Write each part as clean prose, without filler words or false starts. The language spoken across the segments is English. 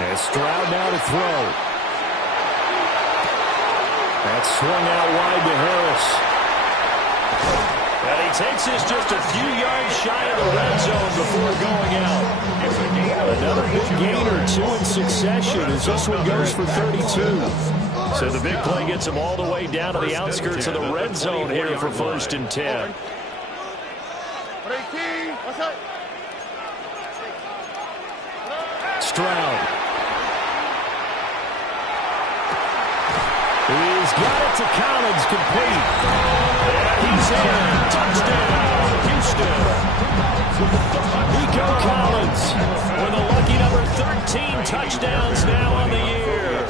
And Stroud now to throw. That's swung out wide to Harris. And he takes this just a few yards shy of the red zone before going out. Another big gainer, 2 in succession, as this one goes for 32. So the big play gets him all the way down to the outskirts of the red zone here for 1st and 10. Stroud. He's got it to Collins, complete. And he's in. Touchdown, Houston. Nico Collins with a lucky number 13 touchdowns now on the year.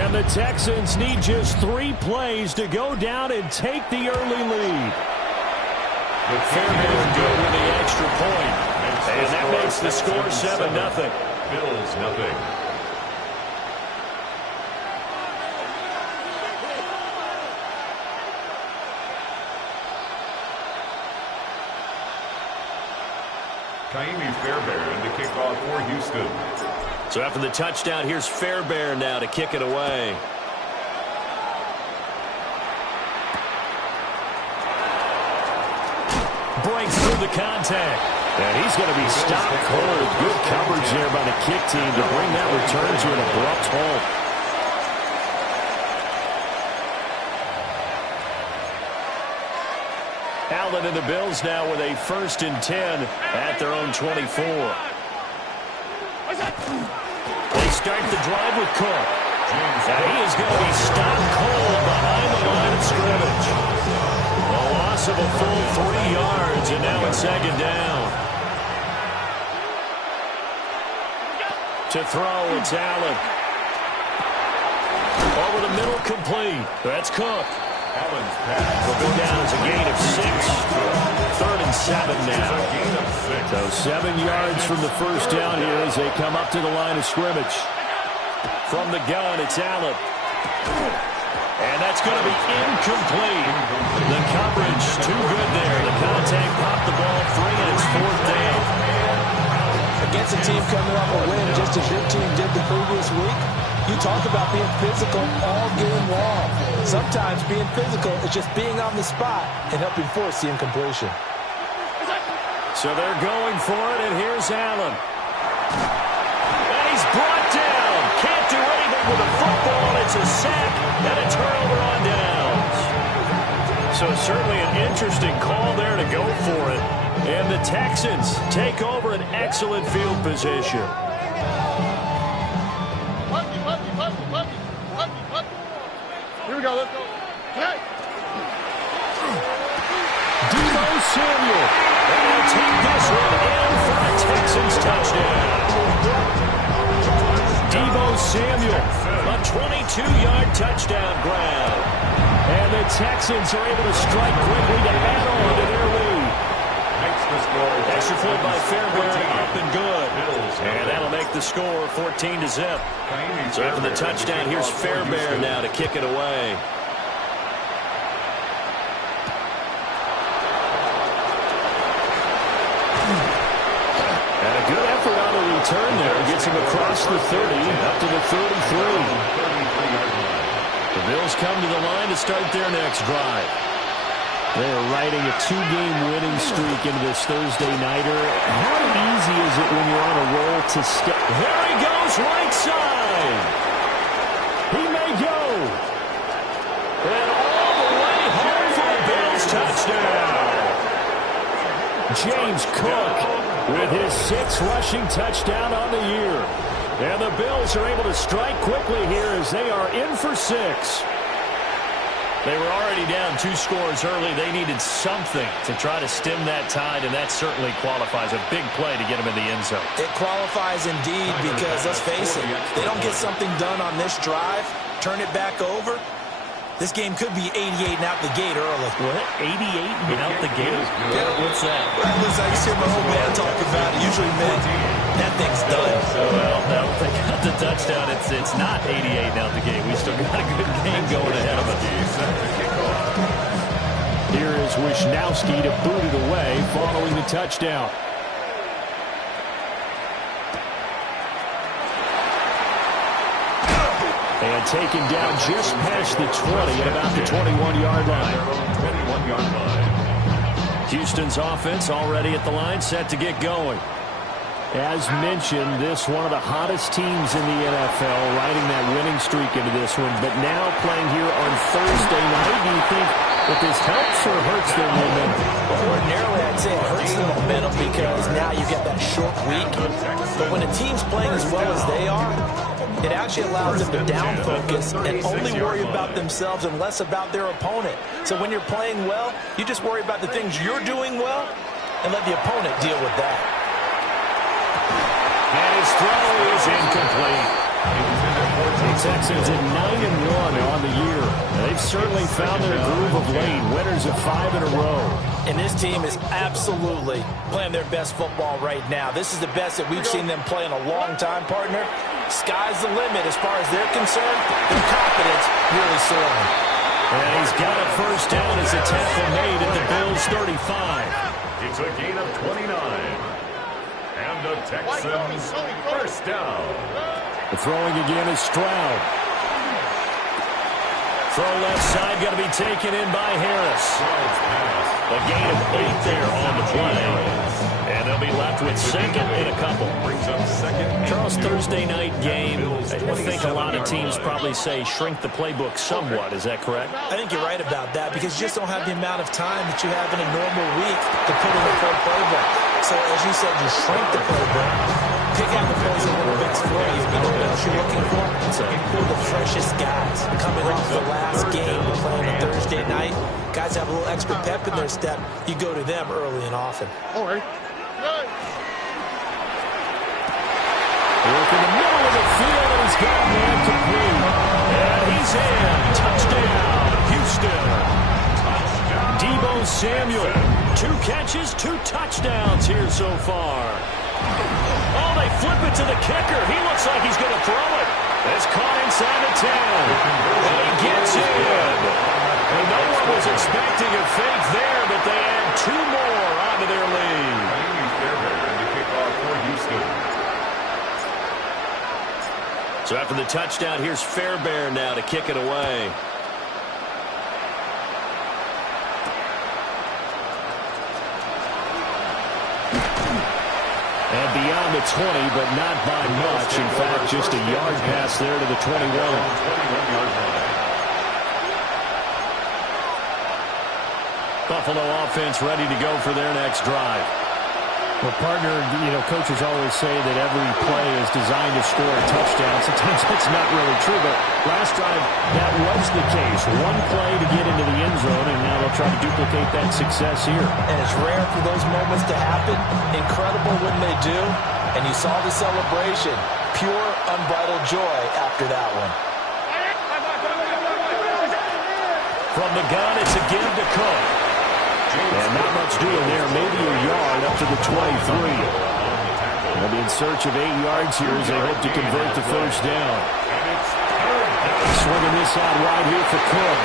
And the Texans need just 3 plays to go down and take the early lead. Fairbairn good with the extra point. And that makes the score 7-0. Bills, nothing. Kaimi Fairbairn to kick off for Houston. So after the touchdown, here's Fairbairn now to kick it away. Breaks through the contact. And he's going to be stopped cold. Good coverage there by the kick team to bring that return to an abrupt halt. Allen and the Bills now with a 1st and 10 at their own 24. They start the drive with Cook. Now he is going to be stopped cold behind the line of scrimmage. A loss of a full 3 yards, and now it's 2nd down. To throw, it's Allen. Over the middle, complete. That's Cook. Allen's pass will go down as a gain of 6. 3rd and 7 now. So 7 yards from the first down here as they come up to the line of scrimmage. From the gun, it's Allen. And that's going to be incomplete. The coverage too good there. The contact popped the ball free, and it's 4th down. Against a team coming off a win just as your team did the previous week, you talk about being physical all game long. Sometimes being physical is just being on the spot and helping force the incompletion. So they're going for it, and here's Allen. And he's brought down. Can't do anything with a football. It's a sack and a turnover on downs. So certainly an interesting call there to go for it. And the Texans take over an excellent field position. Here we go, let's go. Hey. Deebo Samuel. And he'll take this one in for a Texans touchdown. Deebo Samuel, a 22-yard touchdown grab. And the Texans are able to strike quickly to add on to their lead. Extra point by Fairbairn, up and good. And that'll make the score 14-0. So after the touchdown, here's Fairbairn now to kick it away. And a good effort on the return there. Gets him across the 30, up to the 33. The Bills come to the line to start their next drive. They're riding a 2-game winning streak into this Thursday nighter. How easy is it when you're on a roll to step? There he goes, right side. He may go. And all the way home for a Bills touchdown. James Cook with his 6th rushing touchdown on the year. And the Bills are able to strike quickly here as they are in for 6. They were already down 2 scores early. They needed something to try to stem that tide, and that certainly qualifies. A big play to get them in the end zone. It qualifies indeed because, let's face it, they don't get something done on this drive, turn it back over, this game could be 88 and out the gate early. What? 88 and out the gate? Yeah. What's that? Listen, I used to hear my old man talk about it. Usually meant that thing's done. Well, no, they got the touchdown. It's not 88 and out the gate. We still got a good game going ahead of us. Here is Wisnowski to boot it away following the touchdown. And taken down just past the 20 at about the 21-yard line. 21-yard line. Houston's offense already at the line, set to get going. As mentioned, this one of the hottest teams in the NFL, riding that winning streak into this one, but now playing here on Thursday night. Do you think that this helps or hurts their momentum? Well, ordinarily, I'd say it hurts the momentum because now you get that short week. But when a team's playing as well as they are, it actually allows them to down focus and only worry about themselves and less about their opponent. So when you're playing well, you just worry about the things you're doing well and let the opponent deal with that. And his throw is incomplete. The Texans at 9-1 on the year. They've certainly found their groove of late. Winners of 5 in a row. And this team is absolutely playing their best football right now. This is the best that we've seen them play in a long time, partner. Sky's the limit as far as they're concerned. Their confidence really soaring. And he's got a first down as a tackle made at the Bills' 35. It's a gain of 29. And the Texans first down. The throwing again is Stroud. Throw left side, going to be taken in by Harris. A gain of 8 there on the play. And they'll be left with second and a couple. Charles, Thursday night game, I think a lot of teams probably say shrink the playbook somewhat. Is that correct? I think you're right about that because you just don't have the amount of time that you have in a normal week to put in a full playbook. So, as you said, you shrink the playbook, pick out the plays that work best for you. You know what else you're looking for? Who are the freshest guys coming off the last game to play on a Thursday night? Guys have a little extra pep in their step. You go to them early and often. All right. Work in the middle of the field, and he's got man complete. And he's in. Touchdown, Houston. Deebo Samuel. 2 catches, 2 touchdowns here so far. Oh, they flip it to the kicker. He looks like he's going to throw it. It's caught inside the 10. And he gets in. And no one was expecting a fake there, but they add 2 more onto their lead. The kickoff for Houston. So after the touchdown, here's Fairbairn now to kick it away. And beyond the 20, but not by much. In fact, just a yard pass there to the 21. Buffalo offense ready to go for their next drive. Well, partner, coaches always say that every play is designed to score a touchdown. Sometimes that's not really true, but last drive, that was the case. One play to get into the end zone, and now they'll try to duplicate that success here. And it's rare for those moments to happen. Incredible when they do. And you saw the celebration. Pure, unbridled joy after that one. From the gun, it's a give to Cook. And not much doing there. Maybe a yard up to the 23. They'll be in search of 8 yards here as they hope to convert the first down. Swinging this out wide here for Cook.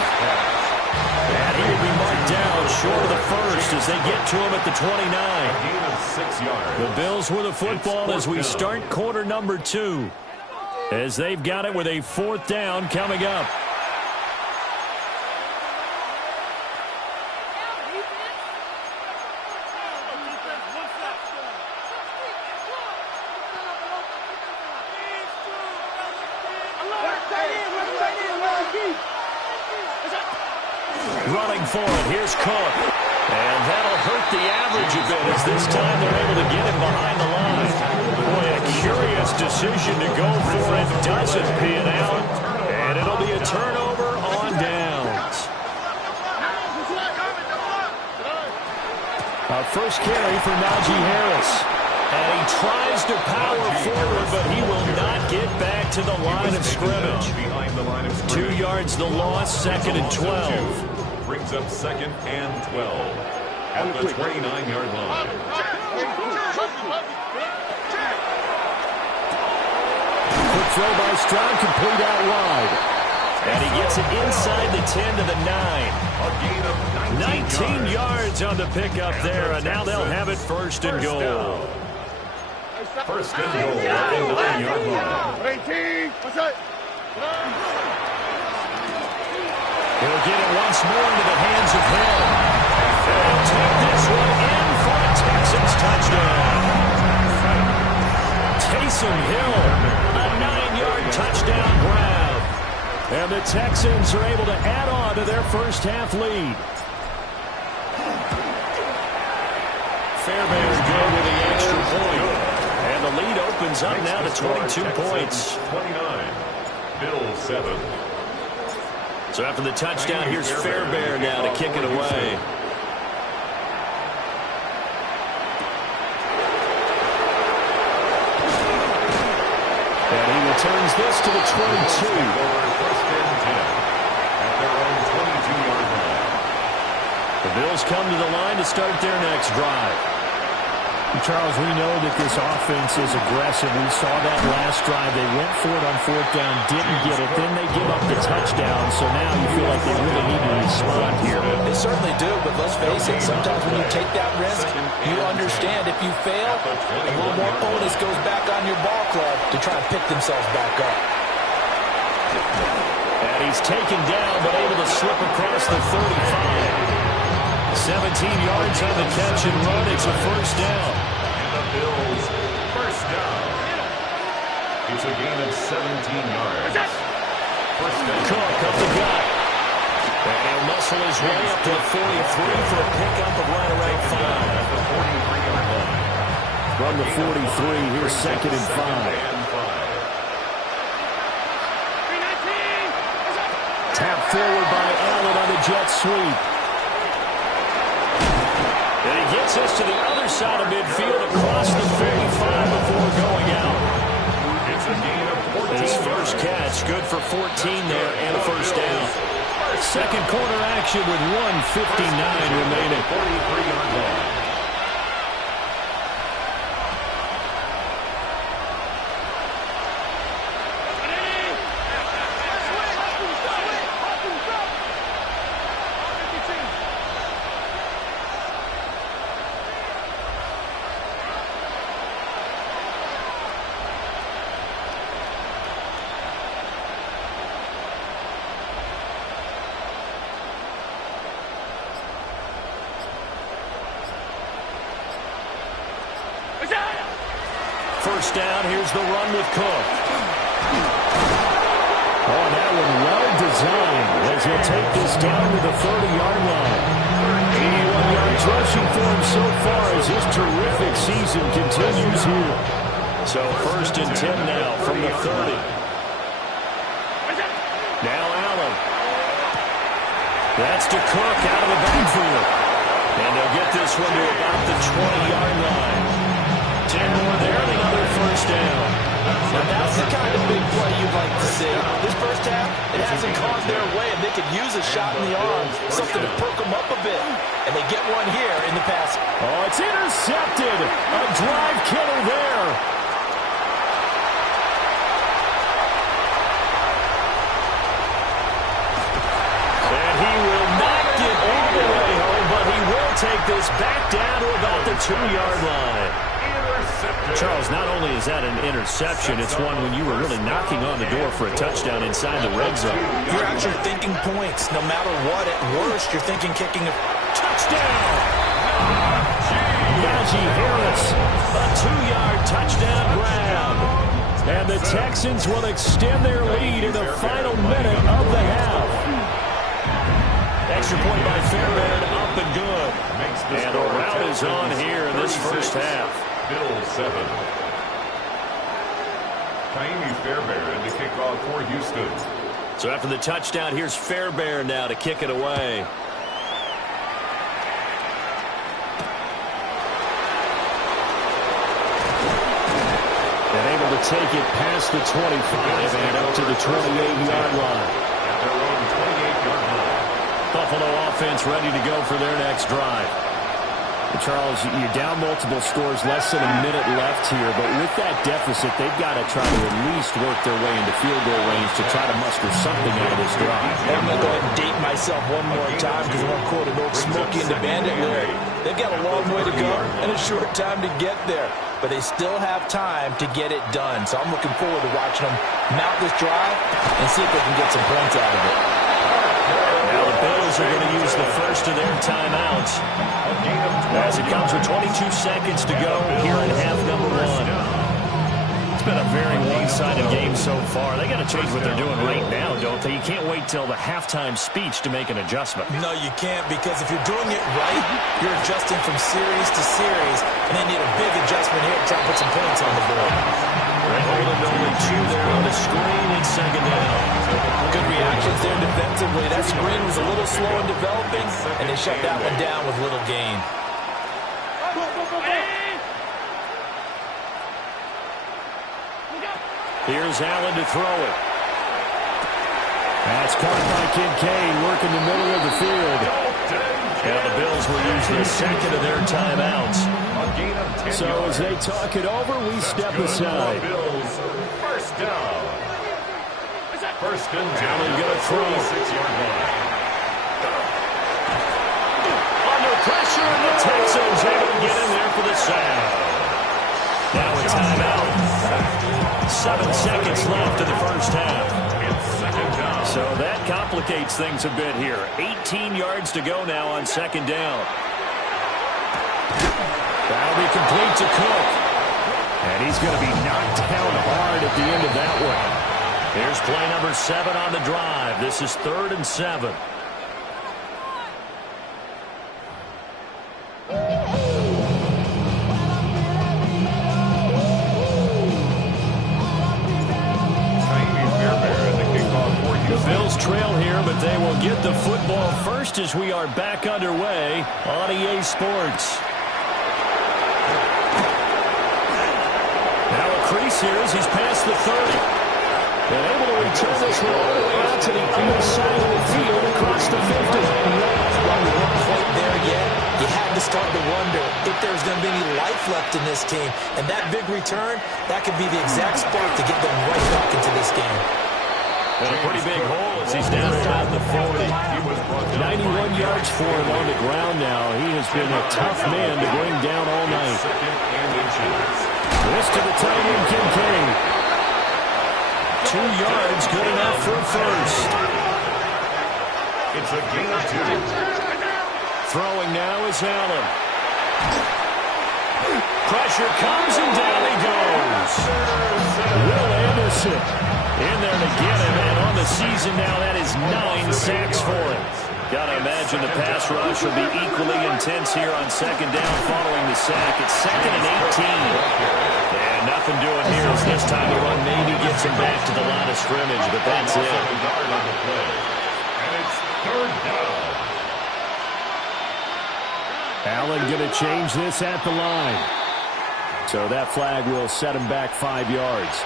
And he will be marked down short of the first as they get to him at the 29. The Bills with the football as we start quarter number 2. As they've got it with a 4th down coming up. Running for it, here's Cook. And that'll hurt the average a bit as this time they're able to get him behind the line. Boy, a curious decision to go for it. Doesn't pan out. And it'll be a turnover on downs. Our first carry for Najee Harris. And he tries to power forward, but he will not get back to the line of scrimmage. 2 yards the loss, 2nd and 12. Brings up 2nd and 12 at the 29-yard line. Quick throw by Stroud, complete out wide. And he gets it inside the 10 to the 9. 19 yards on the pickup there, and now they'll have it 1st and goal. 1st and goal at the 9-yard line. He'll get it once more into the hands of Hill. And he'll take this one in for a Texans touchdown. Taysom Hill, a 9-yard touchdown grab. And the Texans are able to add on to their first half lead. Fairbairn good with the extra point. And the lead opens up now to 22 points. 29. Bills 7. So after the touchdown, here's Fairbairn now to kick it away. And he returns this to the 22. First and 10 at their own 22-yard line. The Bills come to the line to start their next drive. Charles, we know that this offense is aggressive. We saw that last drive. They went for it on fourth down, didn't get it. Then they give up the touchdown. So now you feel like they really need to respond here. They certainly do, but let's face it, sometimes when you take that risk, you understand if you fail, a little more onus goes back on your ball club to try and pick themselves back up. And he's taken down, but able to slip across the 35. 17 yards on the catch and run. It's a first down. And the Bills, first down. It's a gain of 17 yards. First down. Cook up the gut. And he'll muscle his way up to the 43 for a pickup of right around 5. At the 43-yard line. From the 43, here's second and 5. Tap forward by Allen on the jet sweep. And he gets us to the other side of midfield across the 35 before going out. It's a gain of 14. His first catch, good for 14 there and a first down. Second quarter action with 1:59 remaining. 43-yard line. First down, here's the run with Cook. Oh, that one well designed as he'll take this down to the 30-yard line. 81 yards rushing for him so far as his terrific season continues here. So first and 10 now from the 30. Now Allen. That's to Cook out of the backfield. And they'll get this one to about the 20-yard line. 10 more there and another first down. Now that's the kind of big play you'd like to see. This first half, it hasn't gone their way, and they could use a shot in the arm, something to perk them up a bit. And they get one here in the pass. Oh, it's intercepted. A drive killer there. And he will not get all the way home, but he will take this back down to about the 2-yard line. Charles, not only is that an interception, it's one when you were really knocking on the door for a touchdown inside the red zone. You're actually thinking points. No matter what, at worst, you're thinking kicking a touchdown. Najee Harris, a 2-yard touchdown grab. And the Texans will extend their lead in the final minute of the half. Extra point by Fairbairn, up and good. And a rout is on here in this first half. Bills 7. Kaimi Fairbairn to kick off for Houston. So after the touchdown, here's Fairbairn now to kick it away. And able to take it past the 25 and up to the 28-yard line. At their own 28-yard line. Buffalo offense ready to go for their next drive. Charles, you're down multiple scores, less than a minute left here, but with that deficit, they've got to try to at least work their way into field goal range to try to muster something out of this drive. I'm going to go ahead and date myself one more time because I want to quote an old Smokey and the Bandit lyric. They've got a long way to go and a short time to get there. but they still have time to get it done. So I'm looking forward to watching them mount this drive and see if they can get some points out of it. Now the Bills are going to use the first of their timeouts as it comes with 22 seconds to go here in half number one. It's been a very one-sided game so far. They got to change what they're doing right now, don't they? You can't wait till the halftime speech to make an adjustment. No, you can't, because if you're doing it right, you're adjusting from series to series, and they need a big adjustment here to try to put some points on the board. They're holding only 2 there on the screen. It's second down. Good reactions there defensively. That screen was a little slow in developing, and they shut that one down with little gain. Here's Allen to throw it. That's caught by Kincaid, working the middle of the field. Now the Bills will use the second of their timeouts. So as they talk it over, we step aside. First down. First and 10. Allen going to throw. 46-yard line. Under pressure, and the Texans able to get in there for the sack. Now a timeout. 7 seconds left in the first half. So that complicates things a bit here. 18 yards to go now on second down. That'll be complete to Cook. And he's going to be knocked down hard at the end of that one. Here's play number 7 on the drive. This is 3rd and 7. The Bills trail here, but they will get the football first as we are back underway on EA Sports. Now a crease here as he's past the 30. And able to return this one all the way out to the other side of the field across the 50. While we weren't quite there yet, you had to start to wonder if there's going to be any life left in this team. And that big return, that could be the exact spark to get them right back into this game. And a pretty big hole as he's down about the 40. 91 yards for him on the ground now. He has been a tough man to bring down all night. This to the tight end, Kincaid. 2 yards, good enough for a first. It's a gain of 2. Throwing now is Allen. Pressure comes and down he goes. Will Anderson in there to get him, and on the season now, that is 9 sacks for him. Got to imagine the pass rush will be equally intense here on second down following the sack. It's 2nd and 18. And nothing doing here as this time the run maybe gets him back to the line of scrimmage, but that's it. And it's 3rd down. Allen going to change this at the line. So that flag will set him back 5 yards.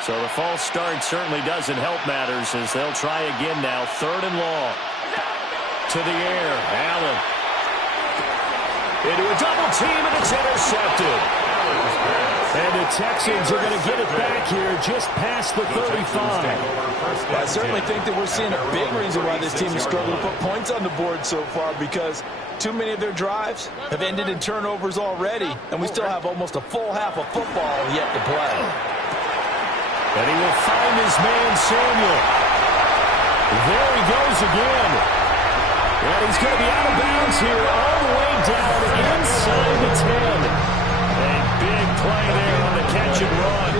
So the false start certainly doesn't help matters as they'll try again now. 3rd and long. To the air. Allen. Into a double team, and it's intercepted. And the Texans are going to get it back here just past the 35. I certainly think that we're seeing a big reason why this team has struggled to put points on the board so far, because too many of their drives have ended in turnovers already, and we still have almost a full half of football yet to play. And he will find his man, Samuel. There he goes again. And he's going to be out of bounds here all the way down inside the 10. A big play there on the catch and run.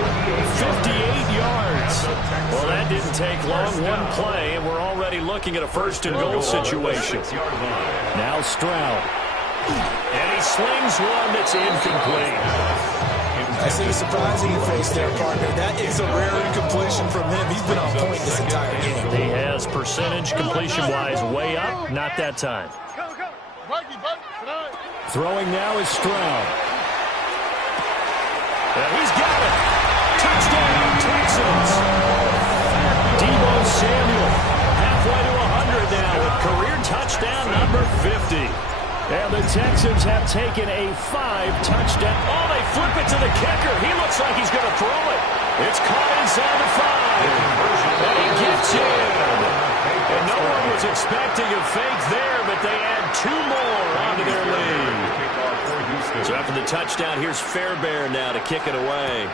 58 yards. Well, that didn't take long. One play, and we're already looking at a 1st and goal situation. Now Stroud. And he slings one that's incomplete. I see a surprise in your face there, partner. That is a rare incompletion from him. He's been on point this entire game. He has percentage completion-wise way up. Not that time. Throwing now is Stroud. And he's got it. Touchdown, Texans. Deebo Samuel halfway to 100 now with career touchdown number 50. And the Texans have taken a 5-touchdown. Oh, they flip it to the kicker. He looks like he's going to throw it. It's caught inside the 5. And he gets in. And no one was expecting a fake there, but they add 2 more onto their lead. So after touchdown. Here's Fairbairn now to kick it away.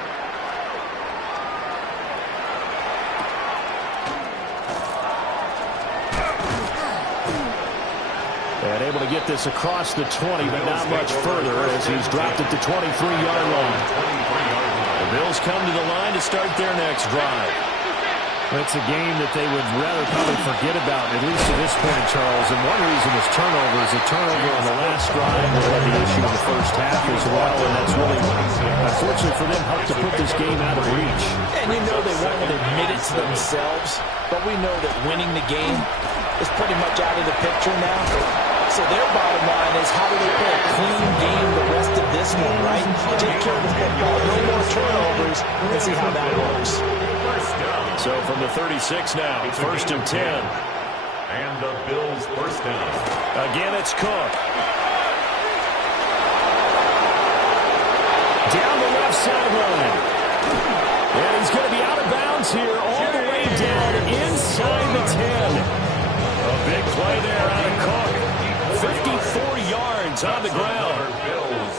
And able to get this across the 20, but not much further as he's dropped it to 23-yard line. The Bills come to the line to start their next drive. It's a game that they would rather probably forget about, at least at this point, Charles. And one reason is turnovers. A turnover on the last drive was the issue in the first half as well, and that's really, unfortunately for them, helped to put this game out of reach. And you know they won't admit it to themselves, but we know that winning the game is pretty much out of the picture now. So their bottom line is, how do they play a clean game the rest of this one, right? Take care of the football, no more turnovers, and see how that works. So from the 36 now, first and 10. And the Bills first down. Again, it's Cook. Down the left sideline. And he's going to be out of bounds here all the way down inside the 10. A big play there out of Cook. 54 yards on the ground. Bills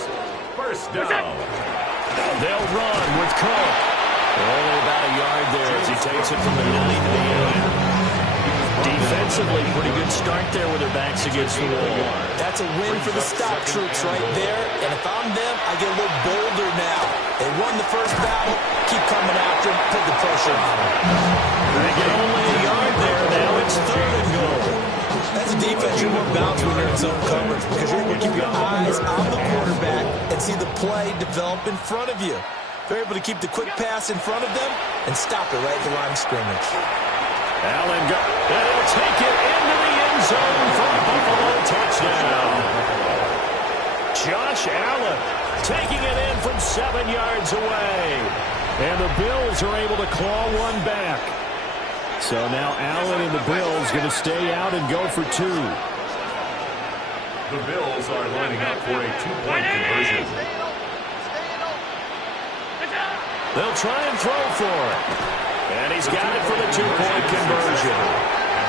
first down. They'll run with Cook. Only about a yard there as he takes it from the 9 to the 8. Defensively, pretty good start there with their backs against the wall. That's a win for the stop troops right there. And if I'm them, I get a little bolder now. They won the first battle. Keep coming after them. Put the pressure on them. They get only a yard there. Now it's third and goal. As a defense, you want bounce when you're in zone coverage because you're able to keep your eyes on the quarterback and see the play develop in front of you. They're able to keep the quick pass in front of them and stop it right at the line of scrimmage. Allen and he'll take it into the end zone for a Buffalo touchdown. Josh Allen taking it in from 7 yards away. And the Bills are able to claw one back. So now Allen and the Bills going to stay out and go for 2. The Bills are lining up for a 2-point conversion. They'll try and throw for it. And he's got it for the 2-point conversion.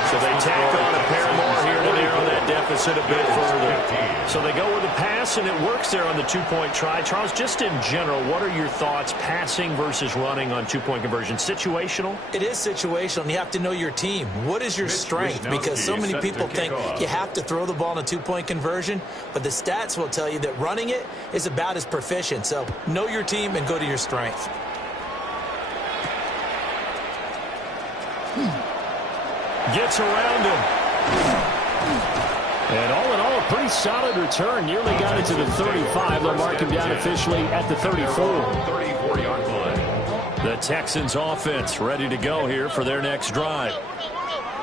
So they tack on a pair more here to narrow that deficit a bit further. So they go with the pass, and it works there on the 2-point try. Charles, just in general, what are your thoughts passing versus running on 2-point conversion? Situational? It is situational, and you have to know your team. What is your strength? Because so many people think you have to throw the ball in a 2-point conversion, but the stats will tell you that running it is about as proficient. So know your team and go to your strength. Gets around him. And all in all, a pretty solid return. Nearly got it to the 35. They'll mark him down officially at the 34. 34-yard line. The Texans offense ready to go here for their next drive.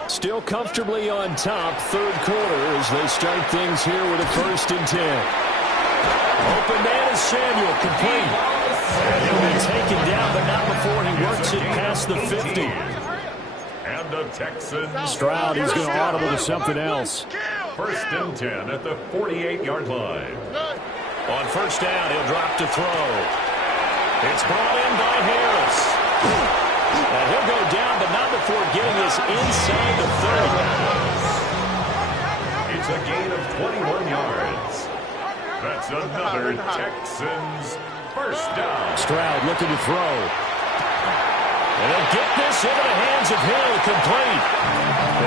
Still comfortably on top, third quarter, as they start things here with a 1st and 10. Open man is Samuel, complete. And he'll be taken down, but not before he works it past the 50. And the Texans. Stroud, he's going to audible to something else. 1st and 10 at the 48-yard line. On first down, he'll drop to throw. It's brought in by Harris. And he'll go down, but not before getting this inside the 30. It's a gain of 21 yards. That's another Texans first down. Stroud looking to throw. And he'll get this into the hands of Hill, complete.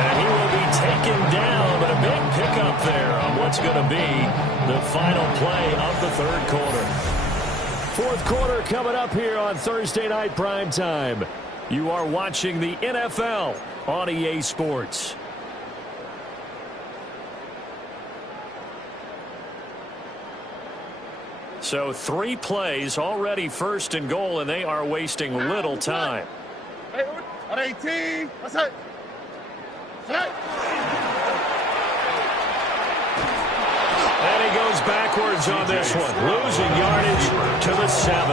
And he will be taken down, but a big pickup there on what's going to be the final play of the third quarter. Fourth quarter coming up here on Thursday Night Primetime. You are watching the NFL on EA Sports. So 3 plays already 1st and goal, and they are wasting little time. On 18. What's that? And he goes backwards on this one, losing yardage to the 7.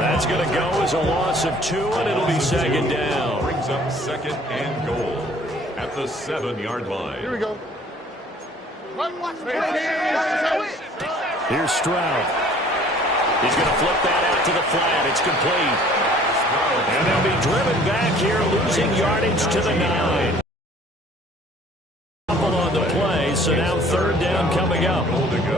That's going to go as a loss of 2, and it'll be second down. Brings up 2nd and goal at the 7-yard line. Here we go. Here's Stroud. He's going to flip that out to the flat. It's complete. And they'll be driven back here, losing yardage to the 9. On the play, so now 3rd down coming up.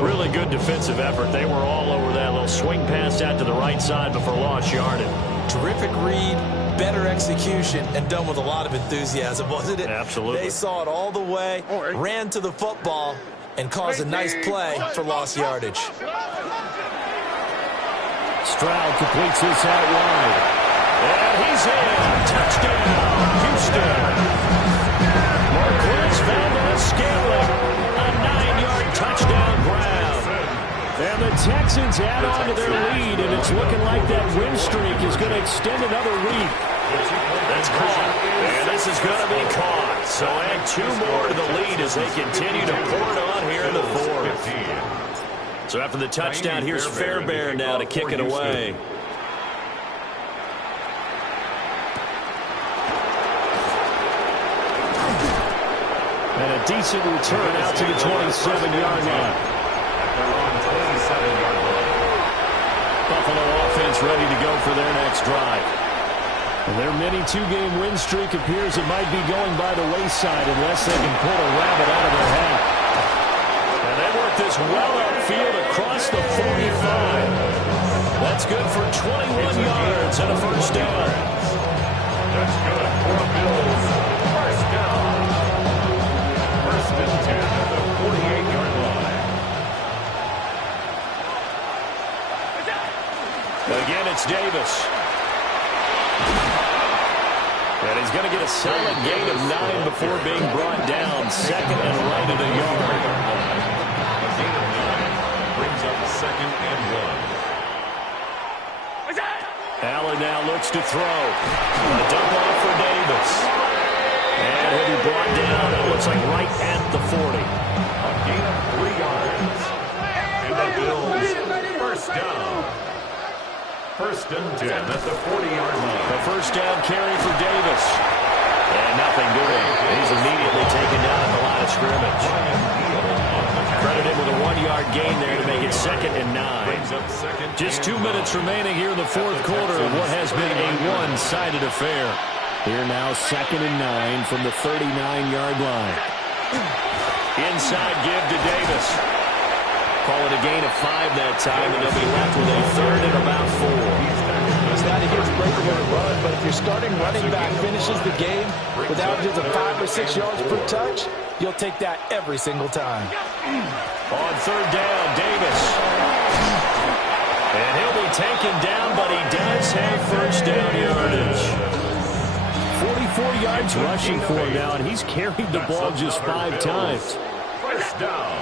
Really good defensive effort. They were all over that little swing pass out to the right side before lost yardage. Terrific read, better execution, and done with a lot of enthusiasm, wasn't it? Absolutely. They saw it all the way, ran to the football, and caused a nice play for lost yardage. Stroud completes this out wide. And he's in. Touchdown, Houston. Marquez Valdez-Scantling, a 9-yard touchdown grab. And the Texans add on to their lead, and it's looking like that win streak is going to extend another week. That's caught, and this is going to be caught. So add 2 more to the lead as they continue to pour it on here in the fourth. So after the touchdown, here's Fairbairn now to kick it away. And a decent return out to the 27-yard line. Buffalo offense ready to go for their next drive. And their mini 2-game win streak appears it might be going by the wayside unless they can pull a rabbit out of their hat. And they work this well upfield across the 45. That's good for 21 yards and a first down. That's good for the Bills. First down. First and 10 at the 48-yard line. Again, it's Davis. And he's going to get a solid gain of 9 before being brought down. Second and right at a yard. A gain of 9 brings up a second and 1. Allen now looks to throw. A dump off for Davis. And he'll be brought down, it looks like right at the 40. A gain of 3 yards. And the Bills, first down. First and 10 at the 40-yard line. A first down carry for Davis. And nothing doing. He's immediately taken down at the line of scrimmage. Credit him with a 1-yard gain there to make it second and 9. Just 2 minutes remaining here in the fourth quarter of what has been a one-sided affair. Here now, second and 9 from the 39-yard line. Inside give to Davis. Call it a gain of 5 that time, and they'll be left with a third and about 4. It's not a huge break to run, but if your starting running back finishes the game with averages of 5 or 6 yards per touch, you'll take that every single time. On third down, Davis. And he'll be taken down, but he does have first down yardage. 44 yards rushing for him now, and he's carried the ball just 5 times. First down.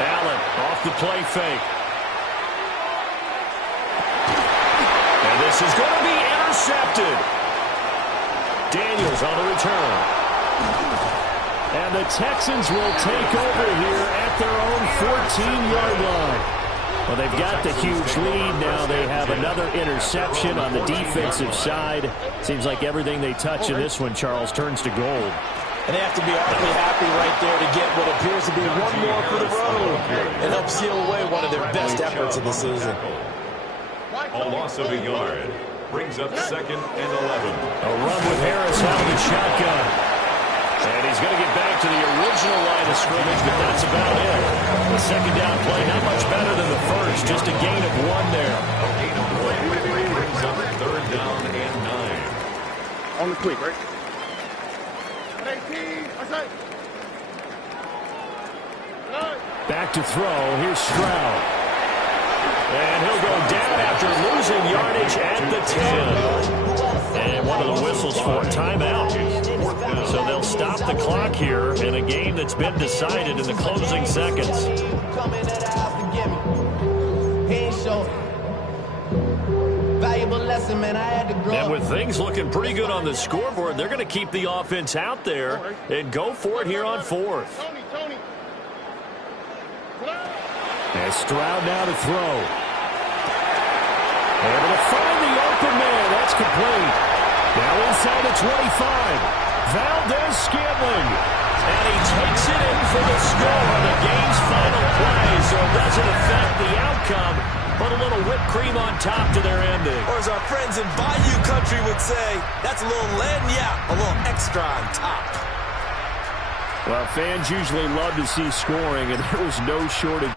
Allen off the play fake. And this is going to be intercepted. Daniels on the return. And the Texans will take over here at their own 14-yard line. Well, they've got the huge lead now. They have another interception on the defensive side. Seems like everything they touch in this one, Charles, turns to gold. And they have to be awfully happy right there to get what appears to be one more for the road and help seal away one of their best efforts of the season. A loss of a yard brings up second and 11. A run with Harris out of the shotgun. And he's going to get back to the original line of scrimmage, but that's about it. The second down play, not much better than the first, just a gain of 1 there. A gain of 1 brings up third down and 9. On the quick, right? Back to throw. Here's Stroud. And he'll go down after losing yardage at the 10. And one of the whistles for timeout. So they'll stop the clock here in a game that's been decided in the closing seconds. And with things looking pretty good on the scoreboard, they're going to keep the offense out there and go for it here on fourth. And Stroud now to throw. Able to find the open man. That's complete. Now inside the 25. Valdez-Scantling. And he takes it in for the score on the game's final play, so it doesn't affect the outcome, but a little whipped cream on top to their ending. Or as our friends in Bayou Country would say, that's a little lagniappe, a little extra on top. Well, fans usually love to see scoring, and there was no shortage.